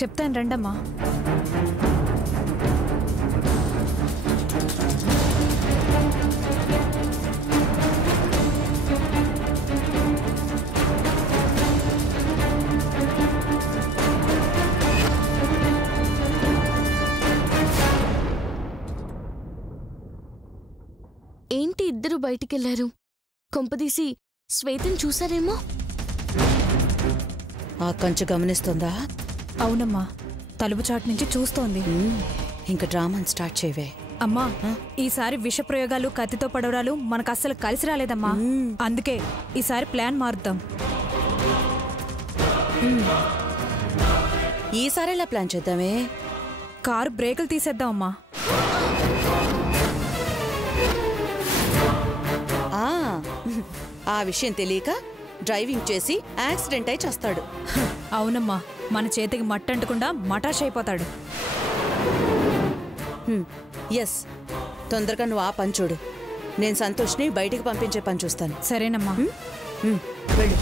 చెప్తాను రండమ్మా. ఏంటి ఇద్దరు బయటికెళ్లారు? కొంపదీసి శ్వేతని చూసారేమో. ఆ కంచె గమనిస్తుందా? అవునమ్మా, తలుపు చాటు నుంచి చూస్తోంది. ఇంకా డ్రామాని స్టార్ట్ చేయవే. అమ్మా, ఈసారి విష ప్రయోగాలు, కత్తితో పడవడాలు మనకు అస్సలు కలిసి రాలేదమ్మా. అందుకే ఈసారి ప్లాన్ మారుద్దాం. ఈసారి ఎలా ప్లాన్ చేద్దామే? కారు బ్రేకులు తీసేద్దాం అమ్మా. ఆ విషయం తెలియక డ్రైవింగ్ చేసి యాక్సిడెంట్ అయి చేస్తాడు. అవునమ్మా, మన చేతికి మట్టంటకుండా మటాష్ అయిపోతాడు. ఎస్, తొందరగా నువ్వు ఆ పని చూడు. నేను సంతోష్ని బయటికి పంపించే పని చూస్తాను. సరేనమ్మా, వెళ్ళు.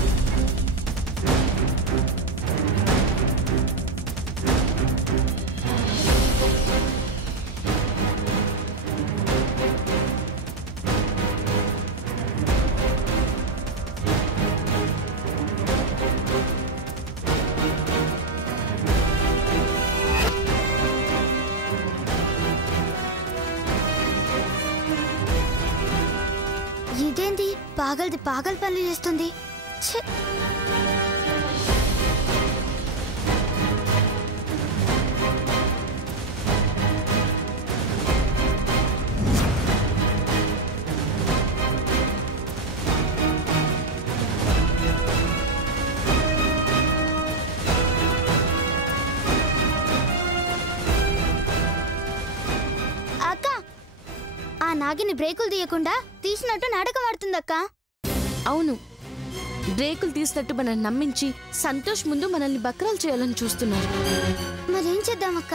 ఇదేంటి పాగల్ పనులు చేస్తుంది? అక్క, ఆ నాగిని బ్రేకులు తీయకుండా తీసినట్టు నాటకం ఆడుతుందక్క. అవును, బ్రేకులు తీసినట్టు మనల్ని నమ్మించి సంతోష్ ముందు మనల్ని బక్రాలు చేయాలని చూస్తున్నారు. మరేం చేద్దామక్క?